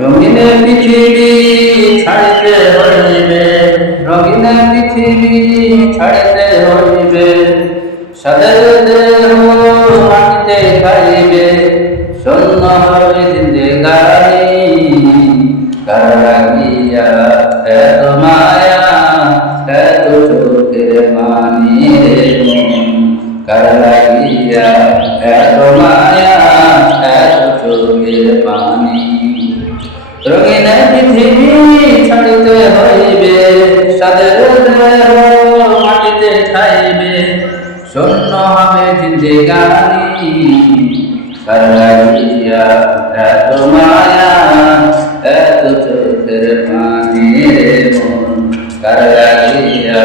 রঙিন পৃথিবী ছাড়িতে হইবে, রঙিন পৃথিবী ছাড়িতে হইবে, সাদের দেহ মাটিতে খাইবে, শূন্য হবে জিন্দেগানি। কার লাগিয়া এত মায়া, এত চোখের পানি রে মন, কার লাগিয়া এত মায়া, এত চোখের পানি। রঙিন পৃথিবী ছাড়িতে হইবে, সাদের দেহ মাটিতে ঠাইবে, শূন্য হবে জিন্দেগানি। কার লাগিয়া এত মায়া, এত চোখের পানি রে মন, কার লাগিয়া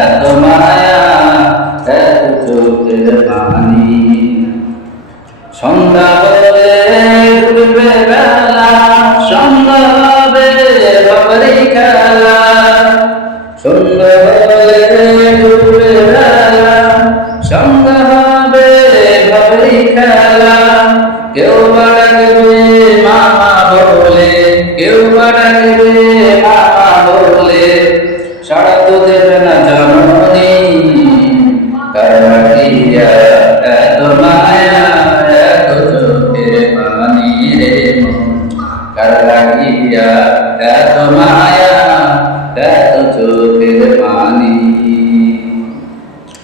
এত মায়া, এত চোখের পানি। সন্ধ্যা হলে ডুববে বেলা, সন্ধ্যা হবে বাবারি খেলা, সন্ধ্যা হলে ডুববে বেলা, সন্ধ্যা হবে বাবারি খেলা। কেউ বা ডাকবে মামা বলে, কেউ বা ডাকবে মামা বলে, সাড়া তো দেবে না জননী। কার লাগিয়া এত মায়া, এত চোখের পানি রে মন, কার লাগিয়া এত মায়া, এত চোখের পানি।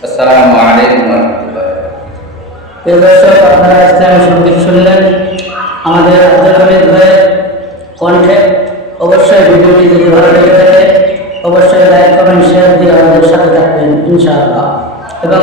আসসালামু আলাইকুম ওয়া রাহমাতুল্লাহ। প্রিয় দর্শক, আপনারা ইসলামী সঙ্গীত শুনলেন আমাদের আব্দুল হামিদ ভাইয়ের কণ্ঠে। অবশ্যই ভিডিওটি যদি ভালো লেগে থাকে অবশ্যই লাইক, কমেন্ট, শেয়ার দিয়ে আমাদের সাথে থাকবেন ইনশাআল্লাহ। এবং